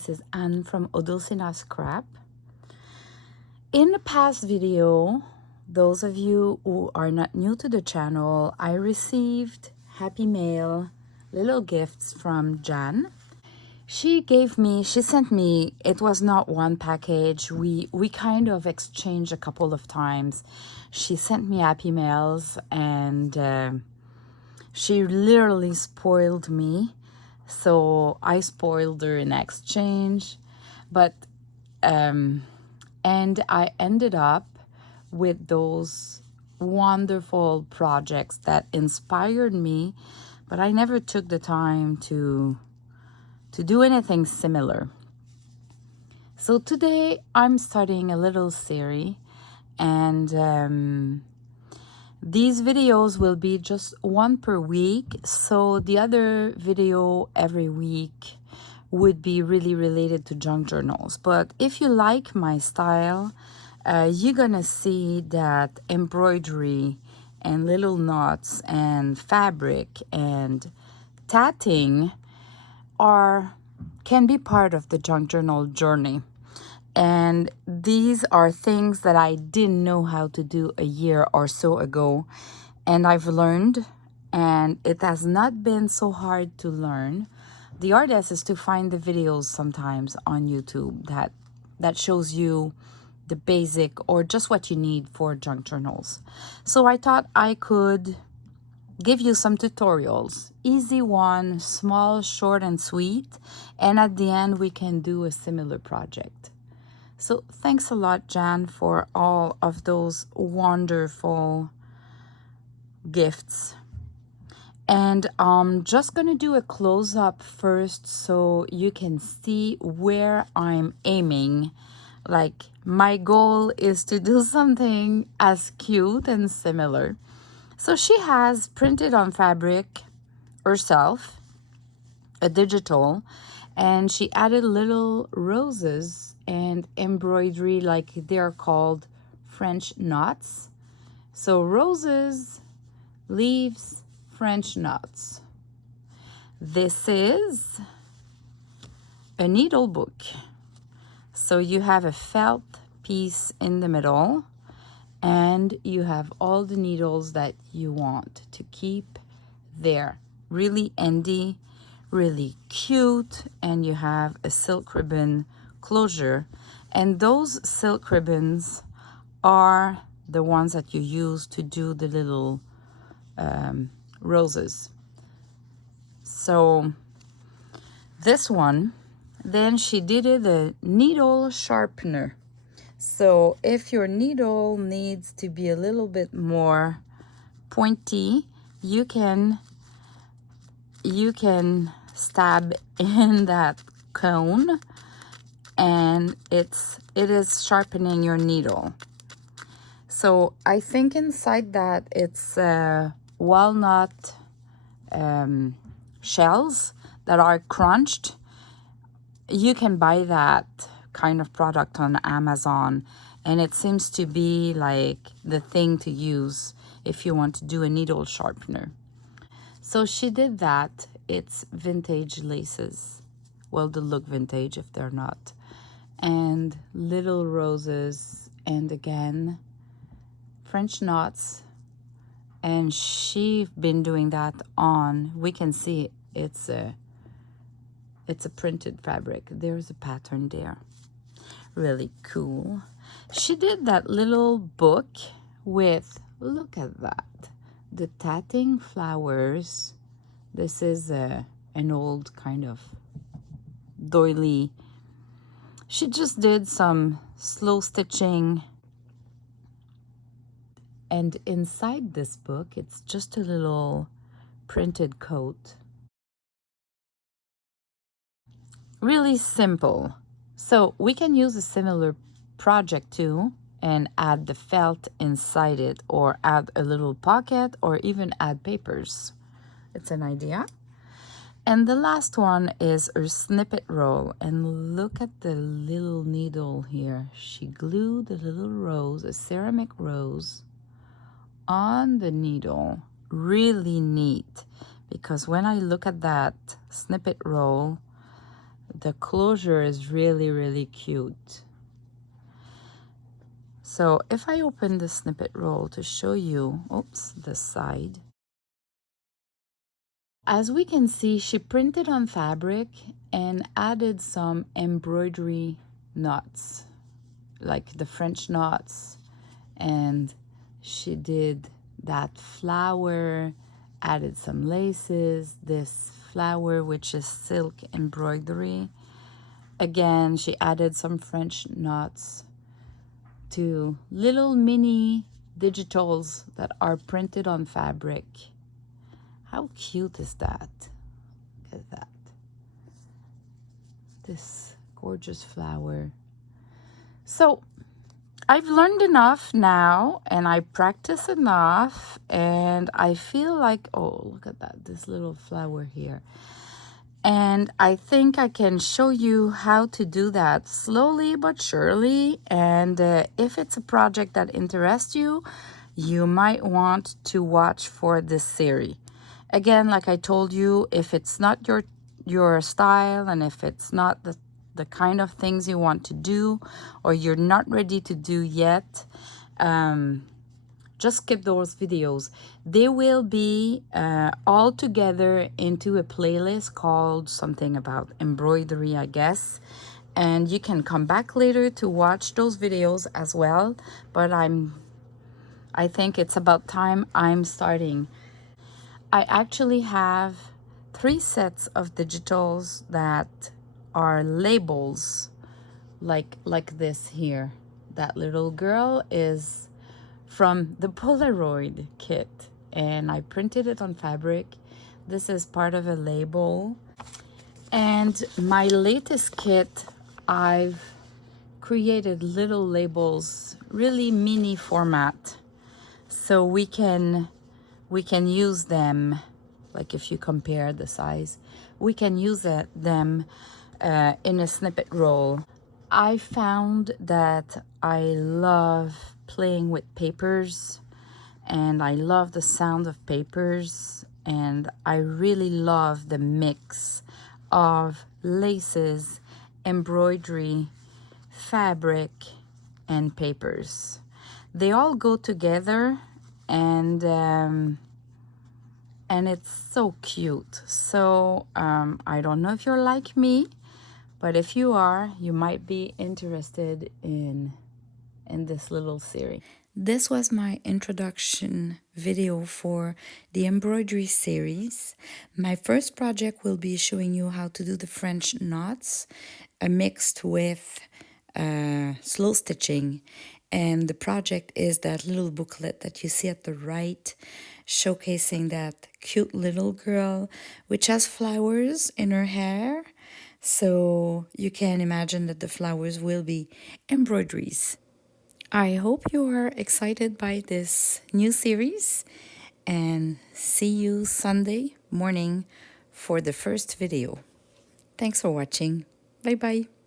This is Anne from Odulcina Scrap. In the past video, those of you who are not new to the channel, I received happy mail, little gifts from Jan. She sent me, it was not one package. We kind of exchanged a couple of times. She sent me happy mails and she literally spoiled me. So I spoiled her in exchange. And I ended up with those wonderful projects that inspired me, but I never took the time to do anything similar. So today I'm starting a little series, and these videos will be just one per week. So the other video every week would be really related to junk journals. But if you like my style, you're gonna see that embroidery and little knots and fabric and tatting can be part of the junk journal journey. And these are things that I didn't know how to do a year or so ago, and I've learned, and it has not been so hard to learn. The hardest is to find the videos sometimes on YouTube that shows you the basic or just what you need for junk journals. So I thought I could give you some tutorials, easy one, small, short and sweet, and at the end we can do a similar project. So thanks a lot, Jan, for all of those wonderful gifts. And I'm just gonna do a close-up first so you can see where I'm aiming. Like, my goal is to do something as cute and similar. So she has printed on fabric herself, a digital, and she added little roses and embroidery, like they're called French knots. So roses, leaves, French knots. This is a needle book. So you have a felt piece in the middle, and you have all the needles that you want to keep there. Really handy, really cute, and you have a silk ribbon closure. And those silk ribbons are the ones that you use to do the little roses. So this one, then she did a needle sharpener. So if your needle needs to be a little bit more pointy, you can stab in that cone, and it is sharpening your needle. So I think inside that it's walnut shells that are crunched. You can buy that kind of product on Amazon, and it seems to be like the thing to use if you want to do a needle sharpener. So she did that. It's vintage laces. Well, they look vintage if they're not. And little roses, and again French knots. And she's been doing that on, we can see it's a printed fabric. There's a pattern there. Really cool. She did that little book with, look at that, the tatting flowers. This is an old kind of doily. She just did some slow stitching. And inside this book, it's just a little printed coat. Really simple. So we can use a similar project too and add the felt inside it, or add a little pocket, or even add papers. It's an idea. And the last one is her snippet roll. And look at the little needle here. She glued a little rose, a ceramic rose, on the needle. Really neat, because when I look at that snippet roll, the closure is really, really cute. So if I open the snippet roll to show you, oops, this side. As we can see, she printed on fabric and added some embroidery knots, like the French knots, and she did that flower, added some laces, this flower which is silk embroidery. Again, she added some French knots to little mini digitals that are printed on fabric. How cute is that? Look at that. This gorgeous flower. So I've learned enough now, and I practice enough, and I feel like, oh, look at that, this little flower here. And I think I can show you how to do that slowly but surely. And if it's a project that interests you, you might want to watch for this series. Again, like I told you, if it's not your style, and if it's not the kind of things you want to do, or you're not ready to do yet, just skip those videos. They will be all together into a playlist called something about embroidery, I guess. And you can come back later to watch those videos as well. But I think it's about time I'm starting. I actually have 3 sets of digitals that are labels like this here. That little girl is from the Polaroid kit, and I printed it on fabric. This is part of a label. And my latest kit, I've created little labels, really mini format, so we can use them. Like if you compare the size, we can use them in a snippet roll. I found that I love playing with papers, and I love the sound of papers, and I really love the mix of laces, embroidery, fabric, and papers. They all go together, and it's so cute. So I don't know if you're like me, but if you are, you might be interested in this little series. This was my introduction video for the embroidery series. My first project will be showing you how to do the French knots mixed with slow stitching. And the project is that little booklet that you see at the right, showcasing that cute little girl which has flowers in her hair. So you can imagine that the flowers will be embroideries. I hope you are excited by this new series, and see you Sunday morning for the first video. Thanks for watching. Bye bye.